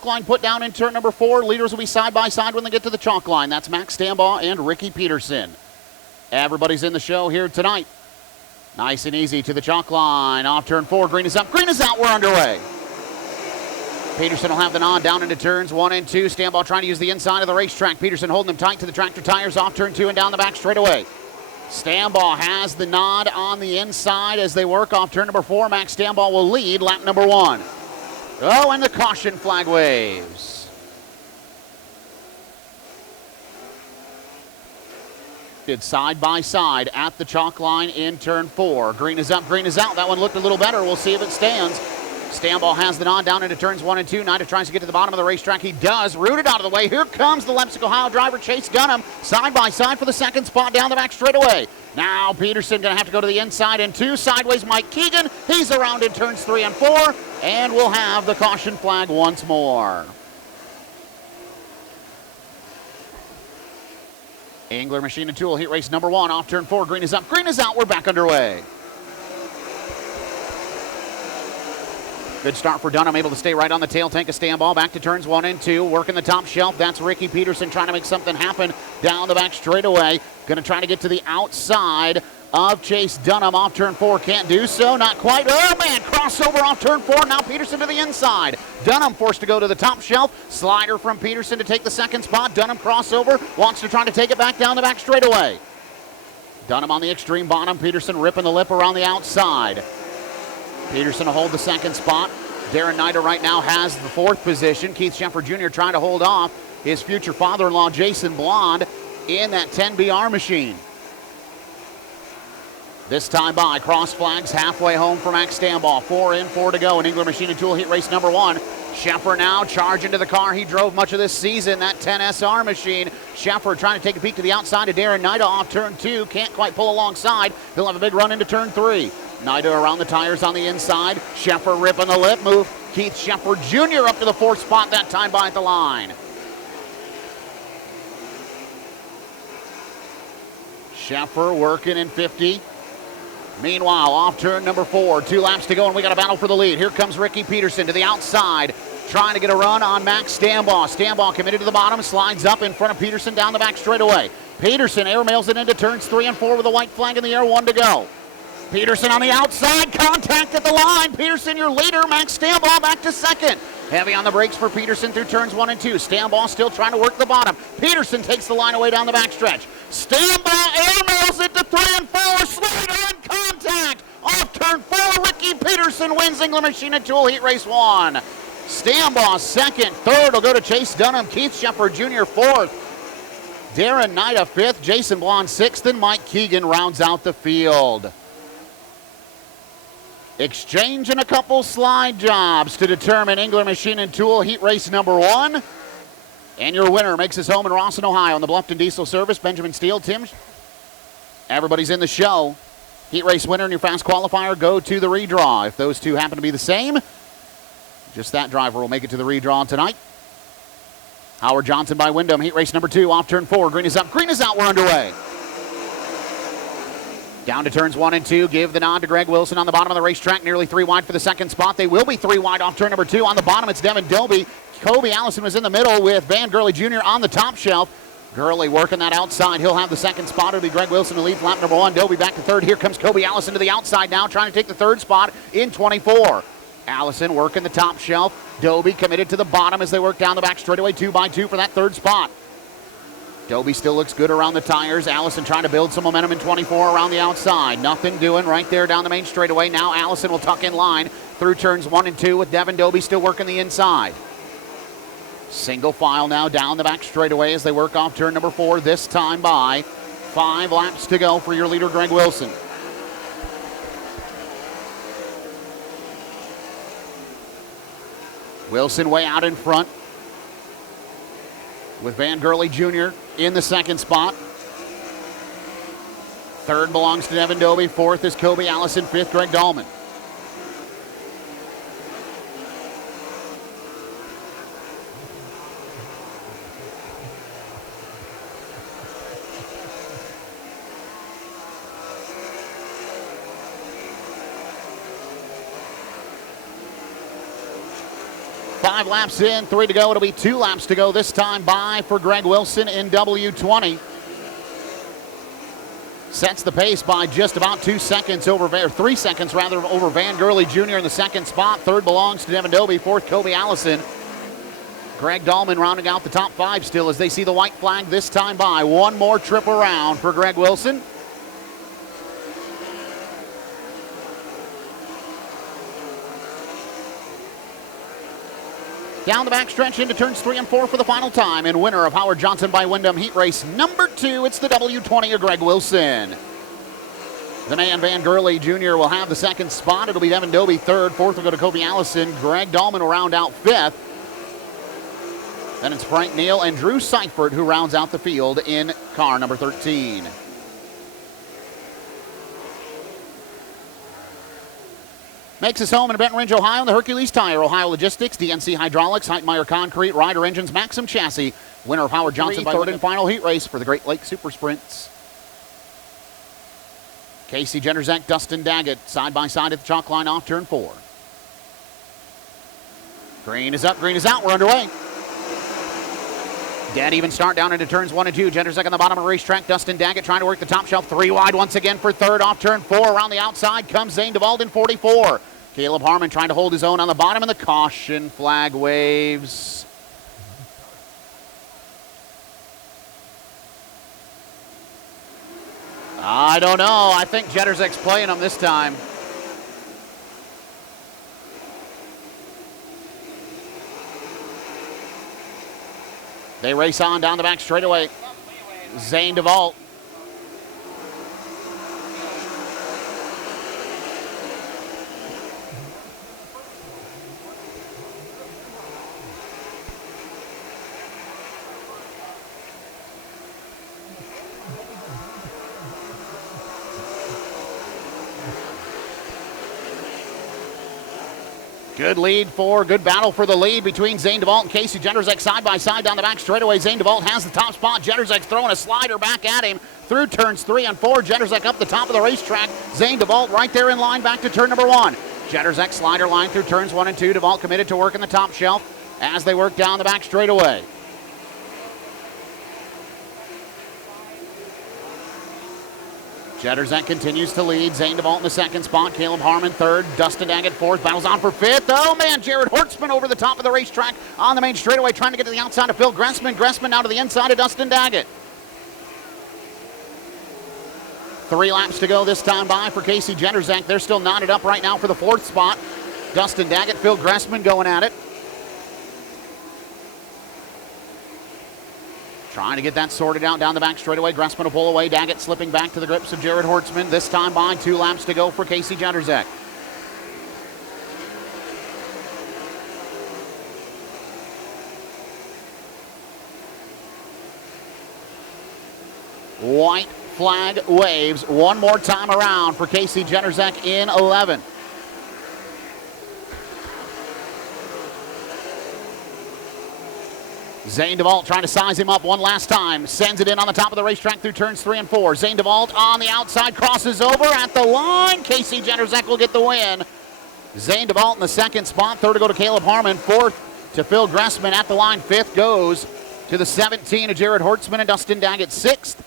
chalk line put down in turn number 4. Leaders will be side by side when they get to the chalk line. That's Max Stambaugh and Ricky Peterson. Everybody's in the show here tonight. Nice and easy to the chalk line. Off turn 4, green is up, green is out, we're underway. Peterson will have the nod down into turns 1 and 2. Stambaugh trying to use the inside of the racetrack. Peterson holding them tight to the tractor tires off turn 2 and down the back straightaway. Stambaugh has the nod on the inside as they work off turn number 4. Max Stambaugh will lead lap number 1. Oh, and the caution flag waves. Side by side at the chalk line in turn 4. Green is up, green is out. That one looked a little better. We'll see if it stands. Stambaugh has the nod down into turns 1 and 2. Nida tries to get to the bottom of the racetrack. He does. Rooted out of the way. Here comes the Leipzig, Ohio driver, Chase Dunham, side by side for the second spot down the back straightaway. Now Peterson going to have to go to the inside in 2. Sideways Mike Keegan. He's around in turns 3 and 4. And we'll have the caution flag once more. Engler Machine and Tool heat race number 1 off turn 4. Green is up, green is out. We're back underway. Good start for Dunham, able to stay right on the tail tank of Stambaugh. Back to turns 1 and 2. Working the top shelf. That's Ricky Peterson trying to make something happen down the back straightaway. Going to try to get to the outside of Chase Dunham off turn 4. Can't do so. Not quite. Oh, man. Crossover off turn 4. Now Peterson to the inside. Dunham forced to go to the top shelf. Slider from Peterson to take the second spot. Dunham crossover. Wants to try to take it back down the back straightaway. Dunham on the extreme bottom. Peterson ripping the lip around the outside. Peterson to hold the second spot. Darren Nida right now has the 4th position. Keith Sheffer Jr. trying to hold off his future father-in-law, Jason Blond, in that 10BR machine. This time by, cross flags halfway home for Max Stambaugh. 4 in, 4 to go in Engler Machine and Tool heat race number 1. Sheffer now charging to the car he drove much of this season, that 10SR machine. Sheffer trying to take a peek to the outside of Darren Nida off turn 2. Can't quite pull alongside. He'll have a big run into turn 3. Nida around the tires on the inside. Sheffer ripping the lip. Move Keith Sheffer Jr. up to the 4th spot that time by at the line. Sheffer working in 50. Meanwhile, off turn number 4. 2 laps to go, and we got a battle for the lead. Here comes Ricky Peterson to the outside, trying to get a run on Max Stambaugh. Stambaugh committed to the bottom, slides up in front of Peterson down the back straightaway. Peterson airmails it into turns 3 and 4 with a white flag in the air, 1 to go. Peterson on the outside, contact at the line. Peterson, your leader. Max Stambaugh back to second. Heavy on the brakes for Peterson through turns 1 and 2. Stambaugh still trying to work the bottom. Peterson takes the line away down the backstretch. Stambaugh airmails it to 3 and 4. Slider and contact. Off turn 4, Ricky Peterson wins Engler Machine and Tool heat race 1. Stambaugh second. Third will go to Chase Dunham. Keith Sheffer Jr. 4th. Darren Nida 5th. Jason Blond 6th. And Mike Keegan rounds out the field. Exchanging a couple slide jobs to determine Engler Machine and Tool heat race number 1. And your winner makes his home in Rawson, Ohio on the Bluffton Diesel Service. Benjamin Steele, Tim. Everybody's in the show. Heat race winner and your fast qualifier go to the redraw. If those two happen to be the same, just that driver will make it to the redraw tonight. Howard Johnson by Wyndham, heat race number 2, off turn 4. Green is up, green is out, we're underway. Down to turns 1 and 2. Give the nod to Greg Wilson on the bottom of the racetrack. Nearly 3 wide for the second spot. They will be 3 wide off turn number 2. On the bottom, it's Devin Doby. Kobe Allison was in the middle with Van Gurley Jr. on the top shelf. Gurley working that outside. He'll have the second spot. It'll be Greg Wilson who leads lap number 1. Doby back to third. Here comes Kobe Allison to the outside now, trying to take the third spot in 24. Allison working the top shelf. Doby committed to the bottom as they work down the back straightaway 2 by 2 for that third spot. Doby still looks good around the tires. Allison trying to build some momentum in 24 around the outside. Nothing doing right there down the main straightaway. Now Allison will tuck in line through turns 1 and 2 with Devin Doby still working the inside. Single file now down the back straightaway as they work off turn number 4, this time by 5 laps to go for your leader, Greg Wilson. Wilson way out in front with Van Gurley Jr. in the second spot. Third belongs to Devin Doby. 4th is Kobe Allison. 5th, Greg Dahlman. 5 laps in, 3 to go. It'll be 2 laps to go this time by for Greg Wilson in W20. Sets the pace by just about 2 seconds over, or 3 seconds rather, over Van Gurley Jr. in the second spot. Third belongs to Devin Dobie. Fourth, Kobe Allison. Greg Dahlman rounding out the top 5 still as they see the white flag this time by. One more trip around for Greg Wilson. Down the backstretch into turns 3 and 4 for the final time. And winner of Howard Johnson by Wyndham Heat Race number 2, it's the W20 of Greg Wilson. The man Van Gurley Jr. will have the second spot. It'll be Devin Dobie third. Fourth will go to Kobe Allison. Greg Dahlman will round out 5th. Then it's Frank Neal and Drew Seifert who rounds out the field in car number 13. Makes his home in Benton Ridge, Ohio, in the Hercules Tire, Ohio Logistics, DNC Hydraulics, Heitmeyer Concrete, Ryder Engines, Maxim Chassis. Winner of Howard Johnson by third and final heat race for the Great Lakes Super Sprints. Casey Jenderzak, Dustin Daggett, side by side at the chalk line off turn 4. Green is up, green is out, we're underway. Dead even start down into turns 1 and 2. Jenderzak on the bottom of the racetrack. Dustin Daggett trying to work the top shelf. 3 wide once again for third. Off turn 4. Around the outside comes Zane DeVault in 44. Caleb Harmon trying to hold his own on the bottom, and the caution flag waves. I don't know. I think Jenderzak's playing him this time. They race on down the back straightaway. Zane DeVault. Good battle for the lead between Zane DeVault and Casey Jenderzak side by side down the back straightaway. Zane DeVault has the top spot. Jenderzak's throwing a slider back at him through turns 3 and 4. Jenderzak up the top of the racetrack. Zane DeVault right there in line back to turn number 1. Jenderzak slider line through turns 1 and 2. DeVault committed to working the top shelf as they work down the back straightaway. Jenderzak continues to lead. Zane DeVault in the second spot. Caleb Harmon third. Dustin Daggett fourth. Battles on for 5th. Oh, man, Jared Hortzman over the top of the racetrack on the main straightaway trying to get to the outside of Phil Gressman. Gressman now to the inside of Dustin Daggett. 3 laps to go this time by for Casey Jenderzak. They're still knotted up right now for the 4th spot. Dustin Daggett, Phil Gressman going at it. Trying to get that sorted out down the back straightaway. Gressman will pull away. Daggett slipping back to the grips of Jared Hortzman. This time by 2 laps to go for Casey Jenderzak. White flag waves one more time around for Casey Jenderzak in 11. Zane DeVault trying to size him up one last time. Sends it in on the top of the racetrack through turns 3 and 4. Zane DeVault on the outside, crosses over at the line. Casey Jenderzak will get the win. Zane DeVault in the second spot. Third to go to Caleb Harmon. Fourth to Phil Gressman at the line. 5th goes to the 17 of Jared Hortzman and Dustin Daggett. 6th.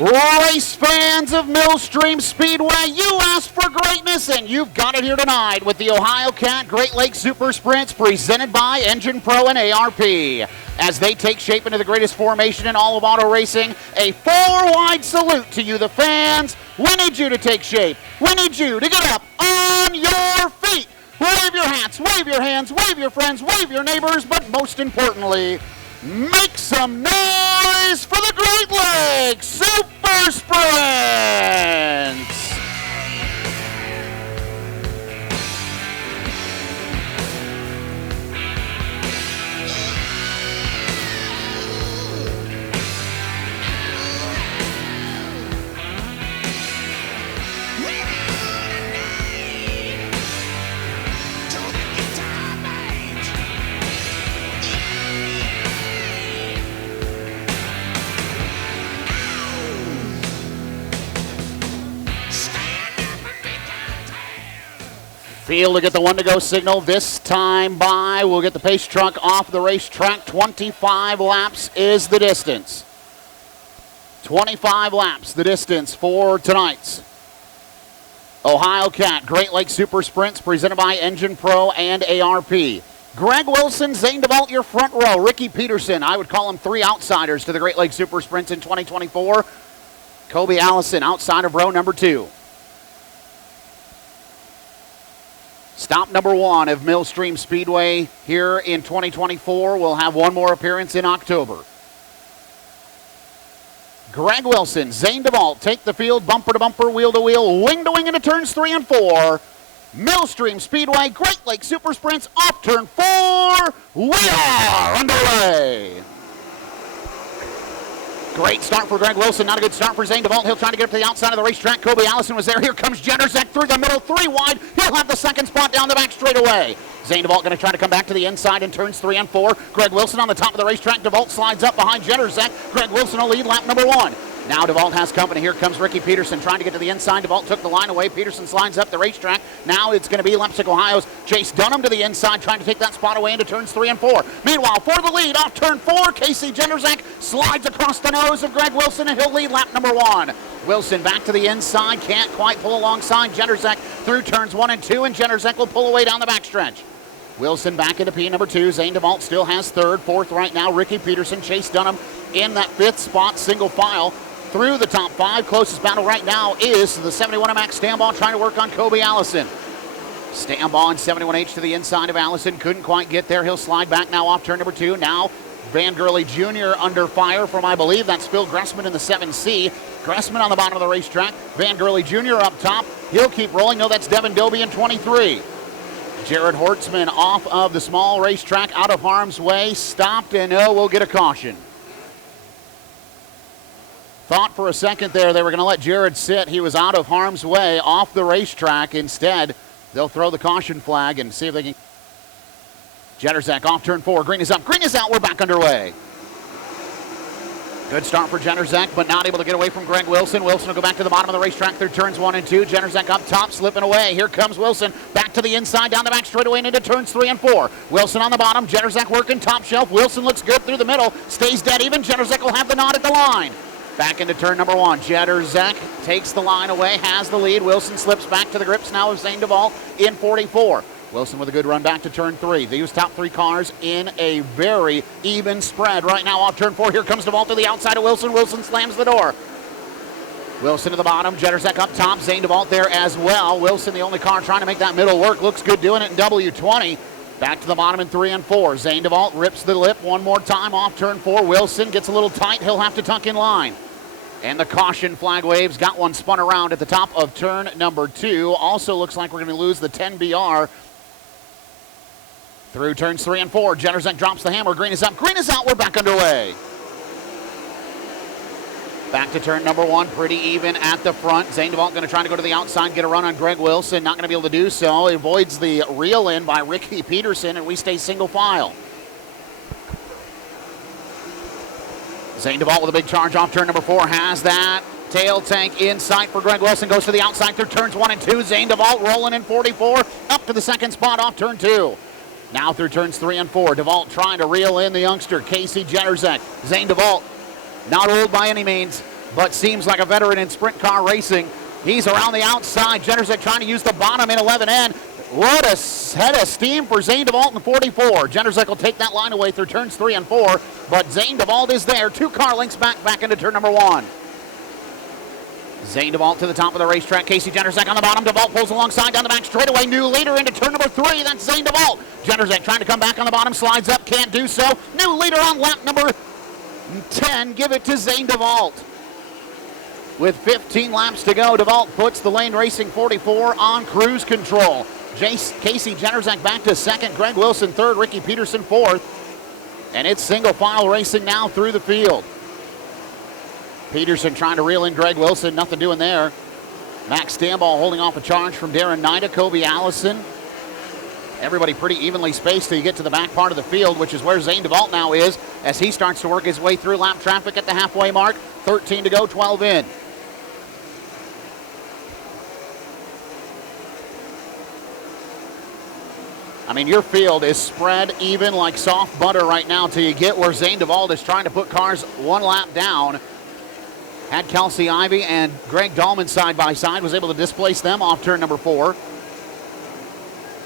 Race fans of Millstream Speedway, you asked for greatness and you've got it here tonight with the Ohio Cat Great Lakes Super Sprints presented by Engine Pro and ARP. As they take shape into the greatest formation in all of auto racing, a 4-wide salute to you, the fans. We need you to take shape. We need you to get up on your feet. Wave your hats, wave your hands, wave your friends, wave your neighbors, but most importantly, make some noise for the Great Great Lakes Super Sprints. Field to get the one-to-go signal this time by. We'll get the pace truck off the racetrack. 25 laps is the distance. 25 laps, the distance for tonight's Ohio Cat Great Lakes Super Sprints presented by Engine Pro and ARP. Greg Wilson, Zane DeVault, your front row. Ricky Peterson, I would call him three outsiders to the Great Lakes Super Sprints in 2024. Kobe Allison outside of row number 2. Stop number 1 of Millstream Speedway here in 2024. We'll have one more appearance in October. Greg Wilson, Zane DeVault take the field, bumper to bumper, wheel to wheel, wing to wing into turns 3 and 4. Millstream Speedway, Great Lakes Super Sprints, off turn 4. We are underway. Great start for Greg Wilson, not a good start for Zane DeVault. He'll try to get up to the outside of the racetrack. Kobe Allison was there. Here comes Jennerzek through the middle, 3 wide. He'll have the second spot down the back straightaway. Zane DeVault going to try to come back to the inside in turns 3 and 4. Greg Wilson on the top of the racetrack. DeVault slides up behind Jennerzek. Greg Wilson will lead lap number 1. Now DeVault has company. Here comes Ricky Peterson trying to get to the inside. DeVault took the line away. Peterson slides up the racetrack. Now it's going to be Leipzig, Ohio's Chase Dunham to the inside, trying to take that spot away into turns 3 and 4. Meanwhile, for the lead off turn 4, Casey Jennerzek slides across the nose of Greg Wilson, and he'll lead lap number 1. Wilson back to the inside, can't quite pull alongside Jennerzek through turns 1 and 2, and Jennerzek will pull away down the backstretch. Wilson back into P number 2. Zane DeVault still has 3rd. 4th right now, Ricky Peterson. Chase Dunham in that 5th spot, single file through the top 5. Closest battle right now is the 71 Max Stambaugh trying to work on Kobe Allison. Stambaugh and 71H to the inside of Allison. Couldn't quite get there. He'll slide back now off turn number 2. Now Van Gurley Jr. under fire from, I believe, that's Phil Gressman in the 7C. Gressman on the bottom of the racetrack. Van Gurley Jr. up top. He'll keep rolling. No, that's Devin Doby in 23. Jared Hortzman off of the small racetrack, out of harm's way. Stopped, and we'll get a caution. Thought for a second there they were going to let Jared sit. He was out of harm's way off the racetrack. Instead, they'll throw the caution flag and see if they can. Jennerzek off turn 4. Green is up. Green is out. We're back underway. Good start for Jennerzek, but not able to get away from Greg Wilson. Wilson will go back to the bottom of the racetrack through turns 1 and 2. Jennerzek up top, slipping away. Here comes Wilson. Back to the inside, down the back straightaway and into turns 3 and 4. Wilson on the bottom. Jennerzek working top shelf. Wilson looks good through the middle. Stays dead even. Jennerzek will have the nod at the line. Back into turn number 1. Jennerzek takes the line away, has the lead. Wilson slips back to the grips now of Zane DeVault in 44. Wilson with a good run back to turn 3. These top 3 cars in a very even spread right now off turn 4. Here comes DeVault to the outside of Wilson. Wilson slams the door. Wilson to the bottom. Jennerzek up top. Zane DeVault there as well. Wilson, the only car trying to make that middle work. Looks good doing it in W20. Back to the bottom in 3 and 4. Zane DeVault rips the lip one more time off turn 4. Wilson gets a little tight. He'll have to tuck in line. And the caution flag waves. Got one spun around at the top of turn number 2. Also looks like we're going to lose the 10BR through turns 3 and 4. Jennerzek drops the hammer. Green is up. Green is out. We're back underway. Back to turn number 1. Pretty even at the front. Zane DeVault going to try to go to the outside, get a run on Greg Wilson. Not going to be able to do so. He avoids the reel in by Ricky Peterson, and we stay single file. Zane DeVault with a big charge off turn number 4. Has that tail tank in sight for Greg Wilson. Goes to the outside through turns 1 and 2. Zane DeVault rolling in 44. Up to the second spot off turn 2. Now through turns 3 and 4. DeVault trying to reel in the youngster, Casey Jennerzek. Zane DeVault, not old by any means, but seems like a veteran in sprint car racing. He's around the outside. Jennerzek trying to use the bottom in 11N. What a head of steam for Zane DeVault in 44. Jennerzek will take that line away through turns 3 and 4, but Zane DeVault is there. 2 car lengths back into turn number 1. Zane DeVault to the top of the racetrack. Casey Jennerzek on the bottom. DeVault pulls alongside down the back straightaway. New leader into turn number 3. That's Zane DeVault. Jennerzek trying to come back on the bottom. Slides up. Can't do so. New leader on lap number 10, give it to Zane DeVault. With 15 laps to go, DeVault puts the Lane Racing 44 on cruise control. Casey Jennerzak back to second, Greg Wilson third, Ricky Peterson fourth. And it's single file racing now through the field. Peterson trying to reel in Greg Wilson, nothing doing there. Max Stambaugh holding off a charge from Darren Nida, Kobe Allison. Everybody pretty evenly spaced till you get to the back part of the field, which is where Zane DeVault now is as he starts to work his way through lap traffic at the halfway mark. 13 to go, 12 in. I mean, your field is spread even like soft butter right now till you get where Zane DeVault is trying to put cars one lap down. Had Kelsey Ivey and Greg Dahlman side by side, was able to displace them off turn number 4.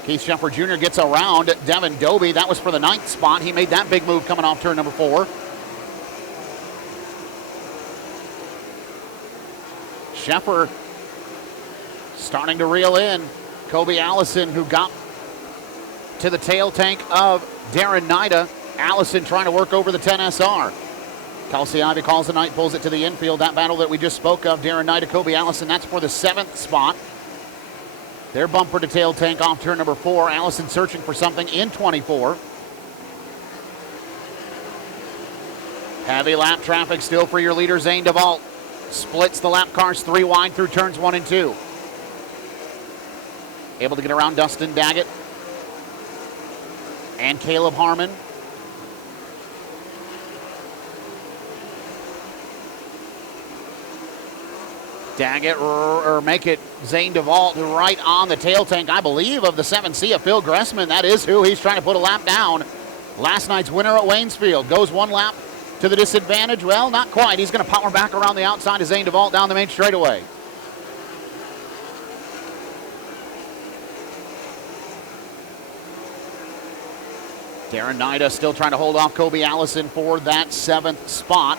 Keith Sheffer Jr. gets around Devin Dobie. That was for the 9th spot. He made that big move coming off turn number 4. Sheffer starting to reel in Kobe Allison, who got to the tail tank of Darren Nida. Allison trying to work over the 10 SR. Kelsey Ivey calls the night, pulls it to the infield. That battle that we just spoke of, Darren Nida, Kobe Allison, that's for the 7th spot. Their bumper to tail tank off turn number 4. Allison searching for something in 24. Heavy lap traffic still for your leader, Zane DeVault. Splits the lap cars 3 wide through turns 1 and 2. Able to get around Dustin Daggett and Caleb Harmon. Daggett or make it Zane DeVault right on the tail tank, I believe, of the 7C of Phil Gressman. That is who he's trying to put a lap down. Last night's winner at Waynesfield goes 1 lap to the disadvantage. Well, not quite. He's going to power back around the outside of Zane DeVault down the main straightaway. Darren Nida still trying to hold off Kobe Allison for that 7th spot.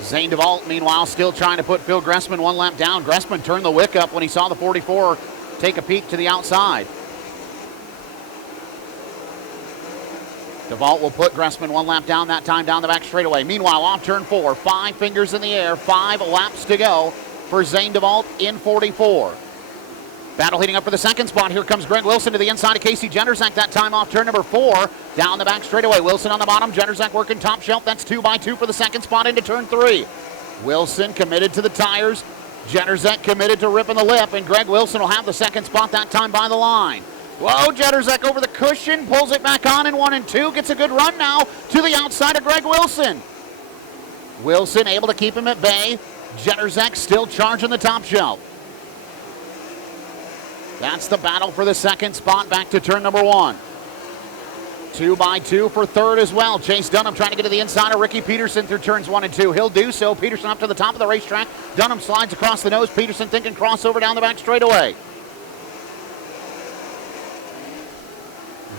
Zane DeVault, meanwhile, still trying to put Phil Gressman 1 lap down. Gressman turned the wick up when he saw the 44 take a peek to the outside. DeVault will put Gressman 1 lap down, that time down the back straightaway. Meanwhile, off turn 4, 5 fingers in the air, 5 laps to go for Zane DeVault in 44. Battle heating up for the 2nd spot. Here comes Greg Wilson to the inside of Casey Jennerzak, that time off turn number 4. Down the back straightaway. Wilson on the bottom. Jennerzak working top shelf. That's 2 by 2 for the 2nd spot into turn 3. Wilson committed to the tires. Jennerzak committed to ripping the lip, and Greg Wilson will have the 2nd spot that time by the line. Whoa, Jennerzak over the cushion, pulls it back on in 1 and 2. Gets a good run now to the outside of Greg Wilson. Wilson able to keep him at bay. Jennerzak still charging the top shelf. That's the battle for the 2nd spot back to turn number 1. 2 by 2 for 3rd as well. Chase Dunham trying to get to the inside of Ricky Peterson through turns 1 and 2. He'll do so. Peterson up to the top of the racetrack. Dunham slides across the nose. Peterson thinking crossover down the back straightaway.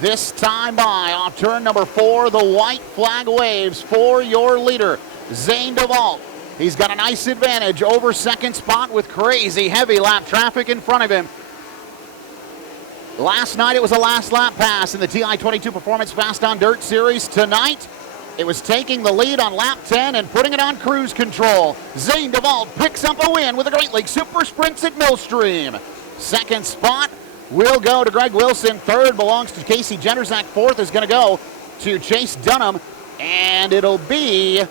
This time by off turn number 4, the white flag waves for your leader, Zane DeVault. He's got a nice advantage over 2nd spot with crazy heavy lap traffic in front of him. Last night it was a last lap pass in the TI-22 Performance Fast on Dirt Series. Tonight it was taking the lead on lap 10 and putting it on cruise control. Zane DeVault picks up a win with the Great Lakes Super Sprints at Millstream. 2nd spot will go to Greg Wilson. 3rd belongs to Casey Jennerzak. 4th is going to go to Chase Dunham. And it'll be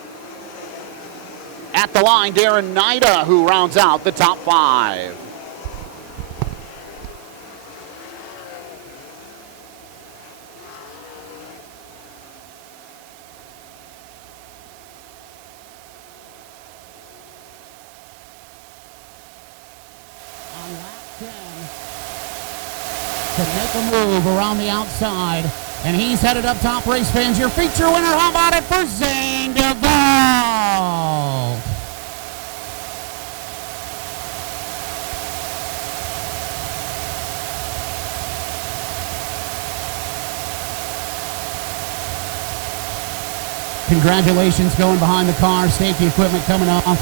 at the line Darren Nida who rounds out the top 5. To make a move around the outside, and he's headed up top. Race fans, your feature winner, how about it for Zane DeVault? Congratulations going behind the car, safety equipment coming off.